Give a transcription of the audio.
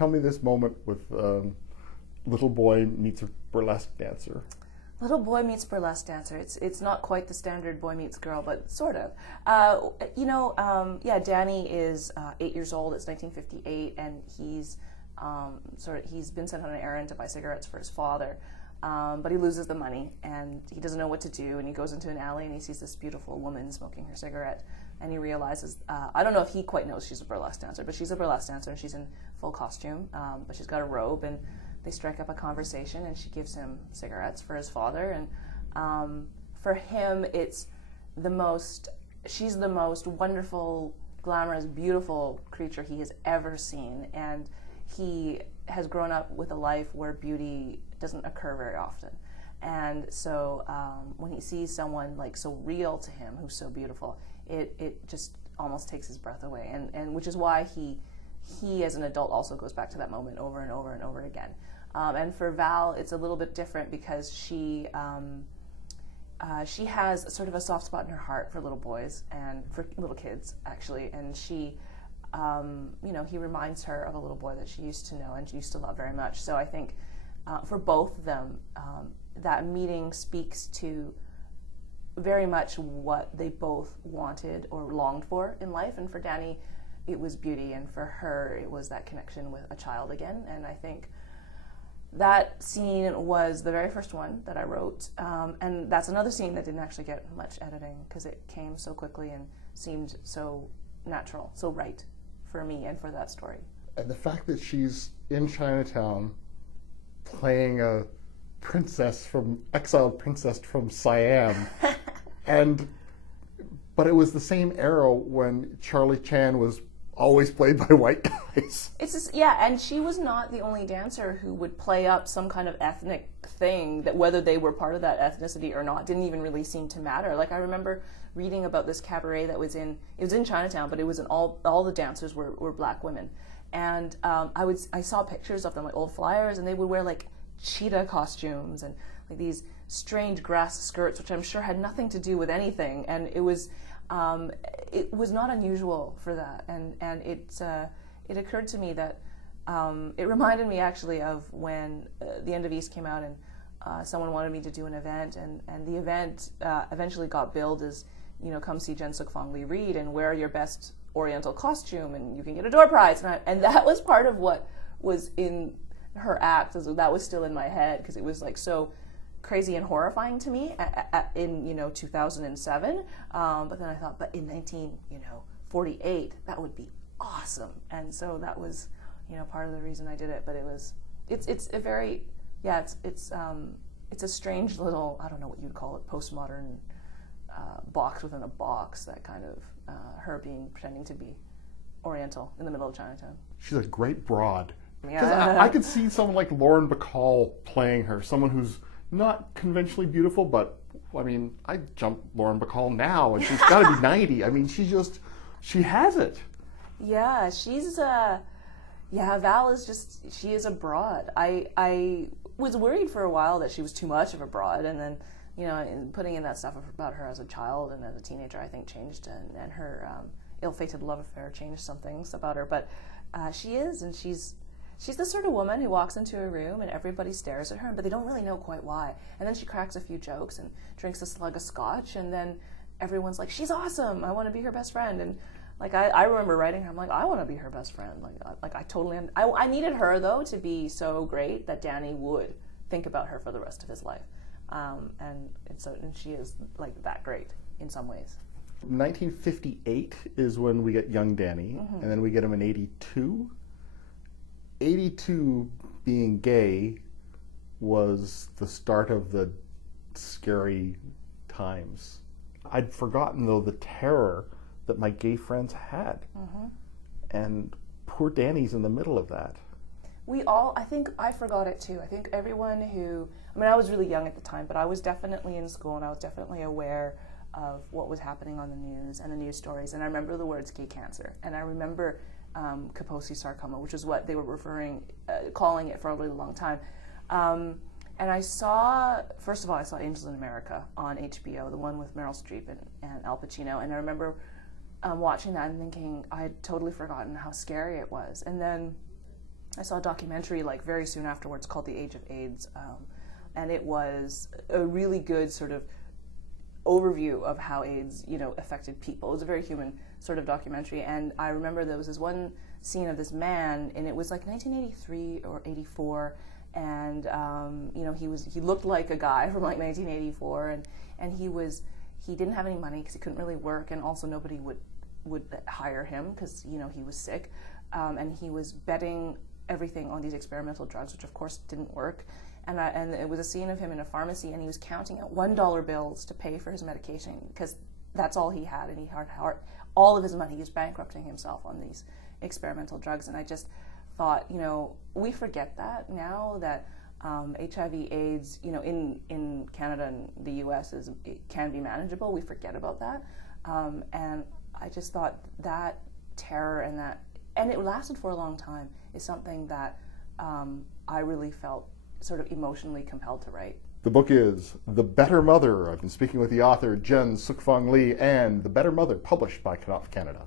tell me this moment with little boy meets a burlesque dancer. Little boy meets burlesque dancer. It's not quite the standard boy meets girl, but sort of. Yeah, Danny is 8 years old. It's 1958, and he's he's been sent on an errand to buy cigarettes for his father, but he loses the money, and he doesn't know what to do. And he goes into an alley, and he sees this beautiful woman smoking her cigarette, and he realizes, I don't know if he quite knows she's a burlesque dancer, but she's a burlesque dancer, and she's in full costume, but she's got a robe, and they strike up a conversation, and she gives him cigarettes for his father. And for him, she's the most wonderful, glamorous, beautiful creature he has ever seen. And he has grown up with a life where beauty doesn't occur very often. And so when he sees someone like so real to him, who's so beautiful, it just almost takes his breath away. And which is why he as an adult also goes back to that moment over and over and over again. And for Val, it's a little bit different because she has sort of a soft spot in her heart for little boys and for little kids, actually. And she, he reminds her of a little boy that she used to know and she used to love very much. So I think for both of them, that meeting speaks to very much what they both wanted or longed for in life. And for Danny, it was beauty, and for her, it was that connection with a child again. And I think that scene was the very first one that I wrote, and that's another scene that didn't actually get much editing because it came so quickly and seemed so natural, so right for me and for that story. And the fact that she's in Chinatown playing a exiled princess from Siam, but it was the same era when Charlie Chan was always played by white guys. It's just, yeah, and she was not the only dancer who would play up some kind of ethnic thing that whether they were part of that ethnicity or not didn't even really seem to matter. Like I remember reading about this cabaret that was in Chinatown, but it was in all the dancers were black women. And I saw pictures of them, like old flyers, and they would wear like cheetah costumes and like these strange grass skirts, which I'm sure had nothing to do with anything. And it was not unusual for that, and it occurred to me that it reminded me actually of when The End of East came out, and someone wanted me to do an event, and the event eventually got billed as, come see Jen Sookfong Lee read and wear your best Oriental costume, and you can get a door prize, and that was part of what was in her act, that was still in my head because it was like so crazy and horrifying to me in 2007, but then I thought, but in 1948 that would be awesome, and so that was part of the reason I did it. But it's a very it's a strange little, I don't know what you'd call it, postmodern box within a box, that kind of her pretending to be Oriental in the middle of Chinatown. She's a great broad. Yeah. I could see someone like Lauren Bacall playing her, someone who's not conventionally beautiful, but I mean, I jump Lauren Bacall now, and she's got to be 90. I mean, she has it. Yeah, Val is she is a broad. I was worried for a while that she was too much of a broad, and then, putting in that stuff about her as a child and as a teenager, I think changed, and her ill-fated love affair changed some things about her. But she is, and she's the sort of woman who walks into a room and everybody stares at her, but they don't really know quite why. And then she cracks a few jokes and drinks a slug of scotch, and then everyone's like, she's awesome, I want to be her best friend. And like I remember writing her, I'm like, I want to be her best friend. Like I totally, I needed her though to be so great that Danny would think about her for the rest of his life. And she is like that great in some ways. 1958 is when we get young Danny, and then we get him in 82. 82 being gay was the start of the scary times. I'd forgotten, though, the terror that my gay friends had. And poor Danny's in the middle of that. I think I forgot it too. I think everyone I was really young at the time, but I was definitely in school, and I was definitely aware of what was happening on the news and the news stories. And I remember the words gay cancer, and I remember Kaposi sarcoma, which is what they were calling it for a really long time. And I saw Angels in America on HBO, the one with Meryl Streep and Al Pacino. And I remember watching that and thinking I had totally forgotten how scary it was. And then I saw a documentary like very soon afterwards called The Age of AIDS, and it was a really good sort of overview of how AIDS, affected people. It was a very human sort of documentary, and I remember there was this one scene of this man, and it was like 1983 or 84, and he looked like a guy from like 1984, and he didn't have any money because he couldn't really work, and also nobody would hire him because he was sick, and he was betting everything on these experimental drugs, which of course didn't work. And it was a scene of him in a pharmacy, and he was counting out $1 bills to pay for his medication because that's all he had, and he had all of his money. He was bankrupting himself on these experimental drugs, and I just thought, we forget that now that HIV/AIDS, in Canada and the U.S. it can be manageable. We forget about that, and I just thought that terror and it lasted for a long time is something that I really felt sort of emotionally compelled to write. The book is The Better Mother. I've been speaking with the author, Jen Sookfong Lee, and The Better Mother, published by Knopf Canada.